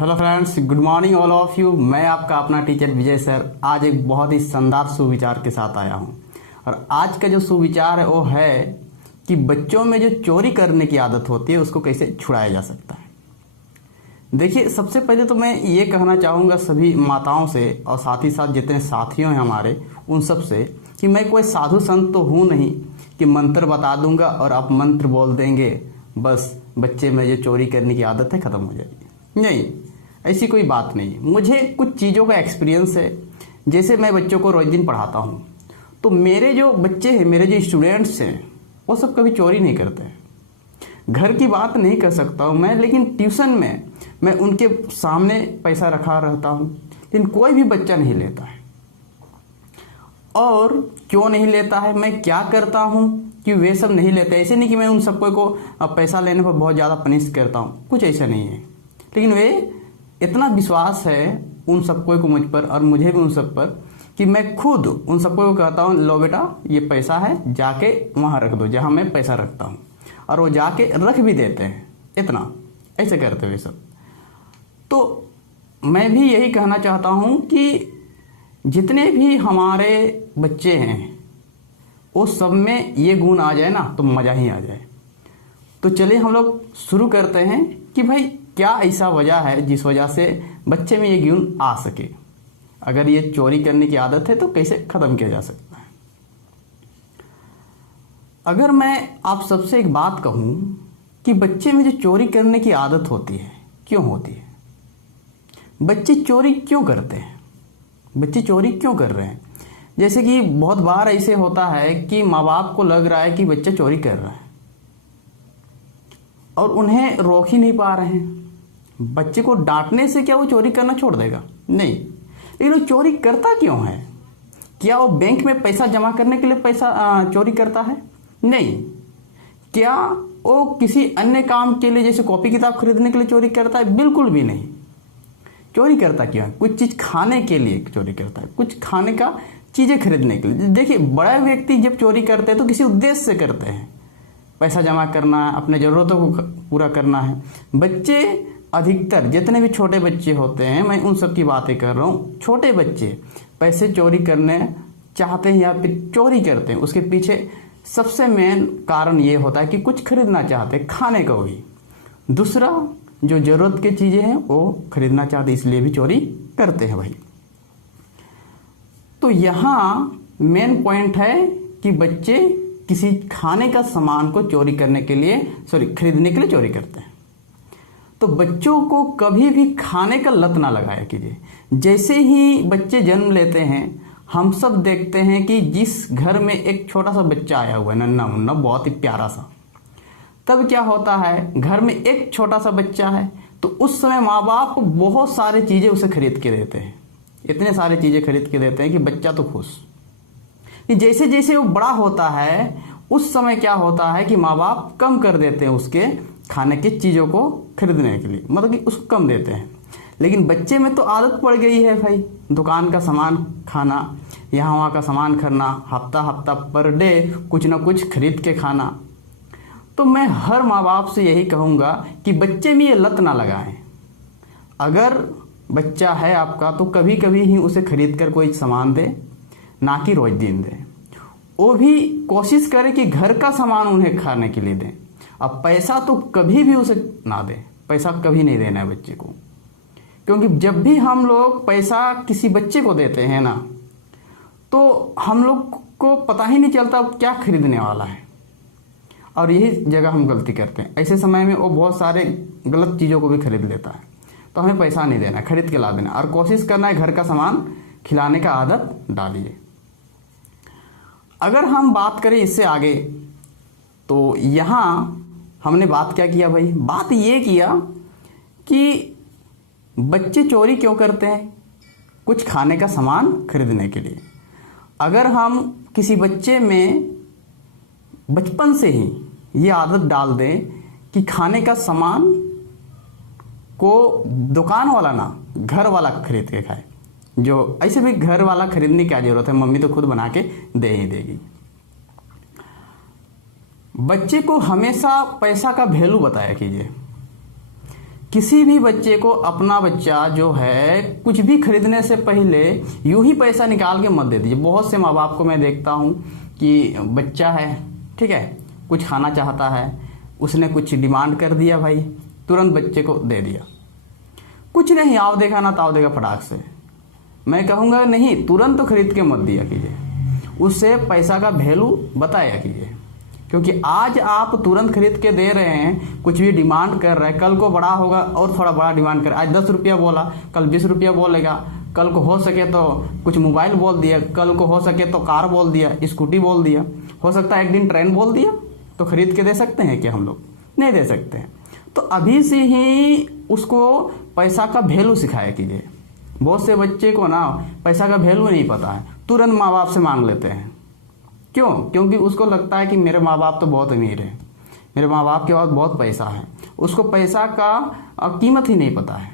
Hello friends, good morning all of you. मैं आपका अपना टीचर विजय सर आज एक बहुत ही शानदार सुविचार के साथ आया हूं। और आज का जो सुविचार है वो है कि बच्चों में जो चोरी करने की आदत होती है उसको कैसे छुड़ाया जा सकता है। देखिए, सबसे पहले तो मैं ये कहना चाहूँगा सभी माताओं से और साथ ही साथ जितने साथियों हैं हमारे उन सब से कि मैं कोई साधु संत तो हूँ नहीं कि मंत्र बता दूंगा और आप मंत्र बोल देंगे बस बच्चे में जो चोरी करने की आदत है ख़त्म हो जाएगी। नहीं, ऐसी कोई बात नहीं। मुझे कुछ चीज़ों का एक्सपीरियंस है। जैसे मैं बच्चों को रोज दिन पढ़ाता हूँ तो मेरे जो बच्चे हैं, मेरे जो स्टूडेंट्स हैं, वो सब कभी चोरी नहीं करते हैं। घर की बात नहीं कर सकता हूँ मैं, लेकिन ट्यूशन में मैं उनके सामने पैसा रखा रहता हूँ, लेकिन कोई भी बच्चा नहीं लेता है। और क्यों नहीं लेता है, मैं क्या करता हूँ कि वे सब नहीं लेते। ऐसे नहीं कि मैं उन सबको को पैसा लेने पर बहुत ज़्यादा पनिश करता हूँ, कुछ ऐसा नहीं है। लेकिन वे इतना विश्वास है उन सबको को मुझ पर और मुझे भी उन सब पर कि मैं खुद उन सबको कहता हूँ, लो बेटा ये पैसा है, जाके वहाँ रख दो जहाँ मैं पैसा रखता हूँ, और वो जाके रख भी देते हैं। इतना ऐसे करते हुए सब। तो मैं भी यही कहना चाहता हूँ कि जितने भी हमारे बच्चे हैं वो सब में ये गुण आ जाए ना तो मज़ा ही आ जाए। तो चलिए हम लोग शुरू करते हैं कि भाई क्या ऐसा वजह है जिस वजह से बच्चे में ये गुण आ सके। अगर ये चोरी करने की आदत है तो कैसे ख़त्म किया जा सकता है। अगर मैं आप सबसे एक बात कहूँ कि बच्चे में जो चोरी करने की आदत होती है क्यों होती है, बच्चे चोरी क्यों करते हैं, बच्चे चोरी क्यों कर रहे हैं। जैसे कि बहुत बार ऐसे होता है कि माँ बाप को लग रहा है कि बच्चा चोरी कर रहा है और उन्हें रोक ही नहीं पा रहे हैं। बच्चे को डांटने से क्या वो चोरी करना छोड़ देगा? नहीं। लेकिन वो चोरी करता क्यों है? क्या वो बैंक में पैसा जमा करने के लिए पैसा चोरी करता है? नहीं। क्या वो किसी अन्य काम के लिए जैसे कॉपी किताब खरीदने के लिए चोरी करता है? बिल्कुल भी नहीं। चोरी करता क्यों है? कुछ चीज़ खाने के लिए चोरी करता है, कुछ खाने का चीज़ें खरीदने के लिए। देखिए, बड़ा व्यक्ति जब चोरी करते हैं तो किसी उद्देश्य से करते हैं, पैसा जमा करना है, अपने ज़रूरतों को पूरा करना है। बच्चे अधिकतर जितने भी छोटे बच्चे होते हैं, मैं उन सब की बातें कर रहा हूँ, छोटे बच्चे पैसे चोरी करने चाहते हैं या फिर चोरी करते हैं, उसके पीछे सबसे मेन कारण ये होता है कि कुछ खरीदना चाहते हैं, खाने को भी। दूसरा, जो ज़रूरत की चीज़ें हैं वो खरीदना चाहते, इसलिए भी चोरी करते हैं भाई। तो यहाँ मेन पॉइंट है कि बच्चे किसी खाने का सामान को चोरी करने के लिए खरीदने के लिए चोरी करते हैं। तो बच्चों को कभी भी खाने का लत ना लगाया कीजिए। जैसे ही बच्चे जन्म लेते हैं, हम सब देखते हैं कि जिस घर में एक छोटा सा बच्चा आया हुआ है, नन्हा मुन्ना, बहुत ही प्यारा सा, तब क्या होता है, घर में एक छोटा सा बच्चा है तो उस समय माँ बाप बहुत सारी चीज़ें उसे खरीद के देते हैं। इतने सारी चीज़ें खरीद के देते हैं कि बच्चा तो खुश। कि जैसे जैसे वो बड़ा होता है उस समय क्या होता है कि माँ बाप कम कर देते हैं उसके खाने की चीज़ों को खरीदने के लिए, मतलब कि उसको कम देते हैं। लेकिन बच्चे में तो आदत पड़ गई है भाई, दुकान का सामान खाना, यहाँ वहाँ का सामान खरीदना, हफ्ता हफ्ता पर डे कुछ ना कुछ खरीद के खाना। तो मैं हर माँ बाप से यही कहूँगा कि बच्चे में ये लत ना लगाएं। अगर बच्चा है आपका तो कभी कभी ही उसे खरीद कर कोई सामान दे, ना कि रोज दिन दे। वो भी कोशिश करें कि घर का सामान उन्हें खाने के लिए दें। अब पैसा तो कभी भी उसे ना दें, पैसा कभी नहीं देना है बच्चे को। क्योंकि जब भी हम लोग पैसा किसी बच्चे को देते हैं ना, तो हम लोग को पता ही नहीं चलता क्या खरीदने वाला है, और यही जगह हम गलती करते हैं। ऐसे समय में वो बहुत सारे गलत चीज़ों को भी खरीद लेता है। तो हमें पैसा नहीं देना, खरीद के ला देना, और कोशिश करना है घर का सामान खिलाने का आदत डालिए। अगर हम बात करें इससे आगे, तो यहाँ हमने बात क्या किया भाई, बात ये किया कि बच्चे चोरी क्यों करते हैं, कुछ खाने का सामान खरीदने के लिए। अगर हम किसी बच्चे में बचपन से ही ये आदत डाल दें कि खाने का सामान को दुकान वाला ना घर वाला खरीद के खाए, जो ऐसे भी घर वाला खरीदने की क्या जरूरत है, मम्मी तो खुद बना के दे ही देगी। बच्चे को हमेशा पैसा का वैल्यू बताया कीजिए किसी भी बच्चे को अपना बच्चा जो है कुछ भी खरीदने से पहले यूं ही पैसा निकाल के मत दे दीजिए। बहुत से माँ बाप को मैं देखता हूँ कि बच्चा है, ठीक है, कुछ खाना चाहता है, उसने कुछ डिमांड कर दिया, भाई तुरंत बच्चे को दे दिया, कुछ नहीं आव देखा ना ताव देखा फटाक से। मैं कहूँगा नहीं, तुरंत तो खरीद के मत दिया कीजिए, उससे पैसा का वैल्यू बताया कीजिए। क्योंकि आज आप तुरंत खरीद के दे रहे हैं, कुछ भी डिमांड कर रहा है, कल को बड़ा होगा और थोड़ा बड़ा डिमांड कर, आज 10 रुपया बोला, कल 20 रुपया बोलेगा, कल को हो सके तो कुछ मोबाइल बोल दिया, कल को हो सके तो कार बोल दिया, स्कूटी बोल दिया, हो सकता है एक दिन ट्रेन बोल दिया। तो खरीद के दे सकते हैं क्या हम लोग? नहीं दे सकते हैं। तो अभी से ही उसको पैसा का वैल्यू सिखाया कीजिए। बहुत से बच्चे को ना पैसा का वैल्यू नहीं पता है, तुरंत माँ बाप से मांग लेते हैं। क्यों? क्योंकि उसको लगता है कि मेरे माँ बाप तो बहुत अमीर है, मेरे माँ बाप के पास बहुत पैसा है, उसको पैसा का कीमत ही नहीं पता है,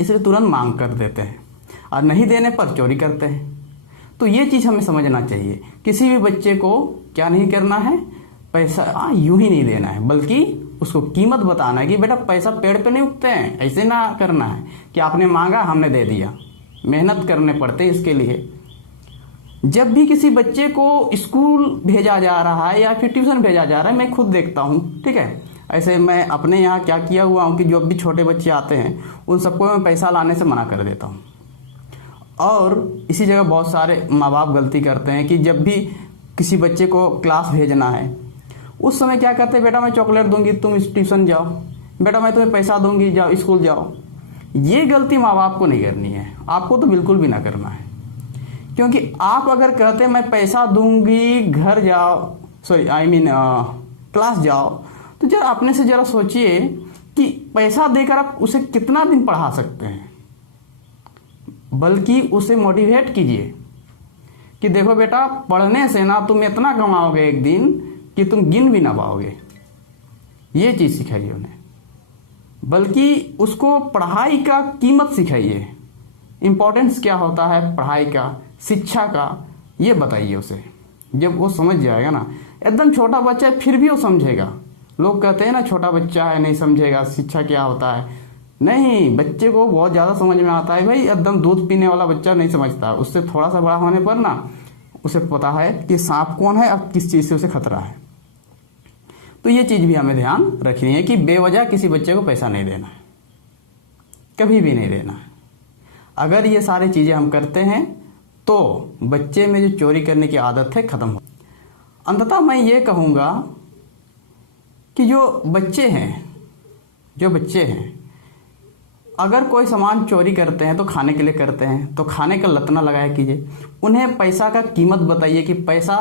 इसलिए तुरंत मांग कर देते हैं और नहीं देने पर चोरी करते हैं। तो ये चीज़ हमें समझना चाहिए, किसी भी बच्चे को क्या नहीं करना है, पैसा यूं ही नहीं देना है, बल्कि उसको कीमत बताना है कि बेटा पैसा पेड़ पे नहीं उगते हैं, ऐसे ना करना है कि आपने मांगा हमने दे दिया, मेहनत करने पड़ते हैं इसके लिए। जब भी किसी बच्चे को स्कूल भेजा जा रहा है या फिर ट्यूशन भेजा जा रहा है, मैं खुद देखता हूँ, ठीक है, ऐसे मैं अपने यहाँ क्या किया हुआ हूँ कि जो भी छोटे बच्चे आते हैं उन सबको मैं पैसा लाने से मना कर देता हूँ। और इसी जगह बहुत सारे माँ बाप गलती करते हैं कि जब भी किसी बच्चे को क्लास भेजना है उस समय क्या कहते हैं, बेटा मैं चॉकलेट दूंगी तुम ट्यूशन जाओ, बेटा मैं तुम्हें पैसा दूंगी जाओ स्कूल जाओ। ये गलती माँ बाप को नहीं करनी है, आपको तो बिल्कुल भी ना करना है। क्योंकि आप अगर कहते हैं मैं पैसा दूंगी घर जाओ, क्लास जाओ, तो जरा अपने से जरा सोचिए कि पैसा देकर आप उसे कितना दिन पढ़ा सकते हैं। बल्कि उसे मोटिवेट कीजिए कि देखो बेटा पढ़ने से ना तुम इतना कमाओगे एक दिन कि तुम गिन भी ना पाओगे। ये चीज़ सिखाइए उन्हें, बल्कि उसको पढ़ाई का कीमत सिखाइए, इम्पोर्टेंस क्या होता है पढ़ाई का, शिक्षा का, ये बताइए उसे। जब वो समझ जाएगा ना, एकदम छोटा बच्चा है फिर भी वो समझेगा। लोग कहते हैं ना छोटा बच्चा है नहीं समझेगा शिक्षा क्या होता है, नहीं, बच्चे को बहुत ज़्यादा समझ में आता है भाई। एकदम दूध पीने वाला बच्चा नहीं समझता, उससे थोड़ा सा बड़ा होने पर ना उसे पता है कि सांप कौन है और किस चीज़ से उसे खतरा है। तो ये चीज़ भी हमें ध्यान रखनी है कि बेवजह किसी बच्चे को पैसा नहीं देना है, कभी भी नहीं देना है। अगर ये सारी चीज़ें हम करते हैं तो बच्चे में जो चोरी करने की आदत है ख़त्म हो। अंततः मैं ये कहूँगा कि जो बच्चे हैं अगर कोई सामान चोरी करते हैं तो खाने के लिए करते हैं, तो खाने का लत ना लगाया कीजिए। उन्हें पैसा का कीमत बताइए कि पैसा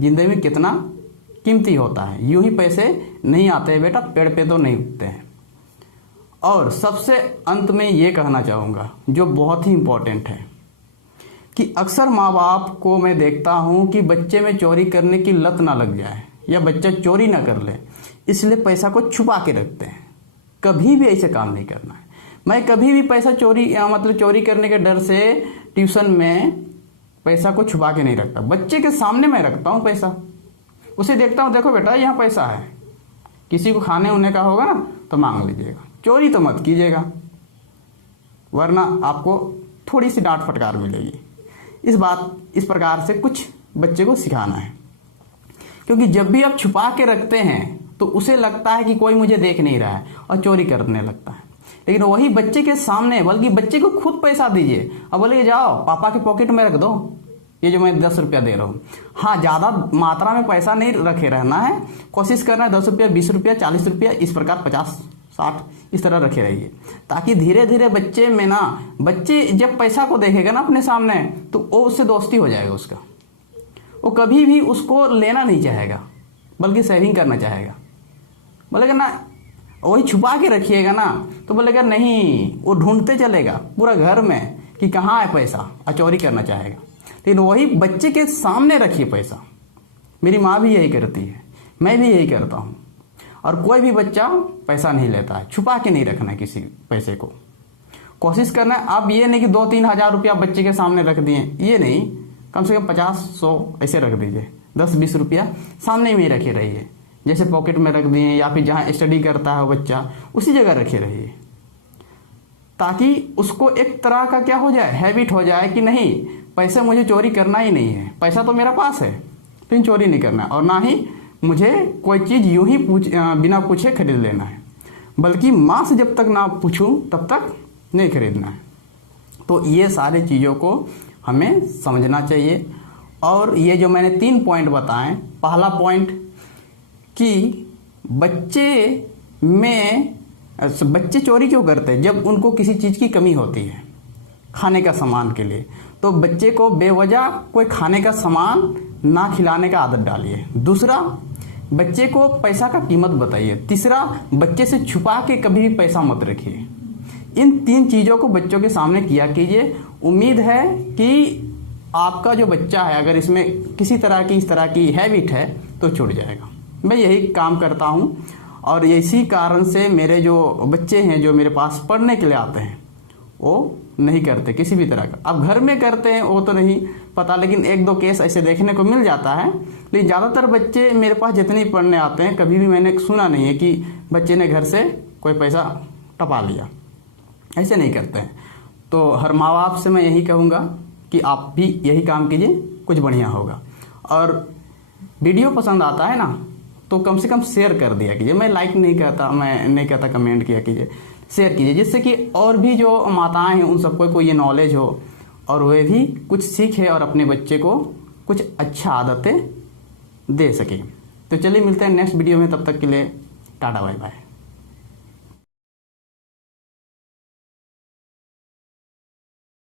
जिंदगी में कितना कीमती होता है। यूं ही पैसे नहीं आते हैं बेटा, पेड़ पे तो नहीं उगते हैं। और सबसे अंत में ये कहना चाहूँगा जो बहुत ही इम्पोर्टेंट है कि अक्सर माँ बाप को मैं देखता हूँ कि बच्चे में चोरी करने की लत ना लग जाए या बच्चा चोरी ना कर ले, इसलिए पैसा को छुपा के रखते हैं। कभी भी ऐसे काम नहीं करना है। मैं कभी भी पैसा चोरी करने के डर से ट्यूशन में पैसा को छुपा के नहीं रखता, बच्चे के सामने मैं रखता हूँ पैसा। उसे देखता हूँ, देखो बेटा यहाँ पैसा है, किसी को खाने होने का होगा ना तो मांग लीजिएगा, चोरी तो मत कीजिएगा, वरना आपको थोड़ी सी डांट फटकार मिलेगी। इस प्रकार से कुछ बच्चे को सिखाना है। क्योंकि जब भी आप छुपा के रखते हैं तो उसे लगता है कि कोई मुझे देख नहीं रहा है और चोरी करने लगता है। लेकिन वही बच्चे के सामने, बल्कि बच्चे को खुद पैसा दीजिए और बोलिए जाओ पापा के पॉकेट में रख दो, ये जो मैं 10 रुपया दे रहा हूँ। हाँ, ज़्यादा मात्रा में पैसा नहीं रखे रहना है, कोशिश करना है 10 रुपया, 20 रुपया, 40 रुपया, इस प्रकार 50, 60 इस तरह रखे रहिए, ताकि धीरे धीरे बच्चे जब पैसा को देखेगा ना अपने सामने तो वो उससे दोस्ती हो जाएगा उसका। वो कभी भी उसको लेना नहीं चाहेगा, बल्कि सेविंग करना चाहेगा। बोलेगा ना, वही छुपा के रखिएगा ना तो बोलेगा नहीं, वो ढूंढते चलेगा पूरा घर में कि कहाँ है पैसा और चोरी करना चाहेगा। लेकिन वही बच्चे के सामने रखिए पैसा। मेरी माँ भी यही करती है, मैं भी यही करता हूँ। और कोई भी बच्चा पैसा नहीं लेता है, छुपा के नहीं रखना है किसी पैसे को। कोशिश करना है, आप ये नहीं कि 2-3 हज़ार रुपया बच्चे के सामने रख दिए, ये नहीं, कम से कम 50-100 ऐसे रख दीजिए। 10-20 रुपया सामने में रखे रहिए, जैसे पॉकेट में रख दिए या फिर जहाँ स्टडी करता है वो बच्चा उसी जगह रखे रहिए। ताकि उसको एक तरह का क्या हो जाए, हैबिट हो जाए कि नहीं पैसे मुझे चोरी करना ही नहीं है, पैसा तो मेरा पास है लेकिन चोरी नहीं करना है, और ना ही मुझे कोई चीज़ यूं ही बिना पूछे खरीद लेना है, बल्कि माँ से जब तक ना पूछूं तब तक नहीं खरीदना है। तो ये सारी चीज़ों को हमें समझना चाहिए। और ये जो मैंने 3 पॉइंट बताएं, पहला पॉइंट कि बच्चे चोरी क्यों करते हैं, जब उनको किसी चीज़ की कमी होती है खाने का सामान के लिए, तो बच्चे को बेवजह कोई खाने का सामान ना खिलाने का आदत डालिए। दूसरा, बच्चे को पैसा का कीमत बताइए। तीसरा, बच्चे से छुपा के कभी भी पैसा मत रखिए। इन 3 चीज़ों को बच्चों के सामने किया कीजिए। उम्मीद है कि आपका जो बच्चा है अगर इसमें किसी तरह की इस तरह की हैबिट है तो छूट जाएगा। मैं यही काम करता हूँ और इसी कारण से मेरे जो बच्चे हैं जो मेरे पास पढ़ने के लिए आते हैं वो नहीं करते किसी भी तरह का। अब घर में करते हैं वो तो नहीं पता, लेकिन 1-2 केस ऐसे देखने को मिल जाता है। लेकिन ज़्यादातर बच्चे मेरे पास जितने पढ़ने आते हैं कभी भी मैंने सुना नहीं है कि बच्चे ने घर से कोई पैसा टपा लिया, ऐसे नहीं करते हैं। तो हर माँ बाप से मैं यही कहूँगा कि आप भी यही काम कीजिए, कुछ बढ़िया होगा। और वीडियो पसंद आता है ना तो कम से कम शेयर कर दिया कीजिए। मैं लाइक नहीं कहता, मैं नहीं कहता कमेंट किया कीजिए, शेयर कीजिए, जिससे कि और भी जो माताएं हैं उन सबको ये नॉलेज हो और वे भी कुछ सीखे और अपने बच्चे को कुछ अच्छा आदतें दे सकें। तो चलिए मिलते हैं नेक्स्ट वीडियो में, तब तक के लिए टाटा बाय बाय।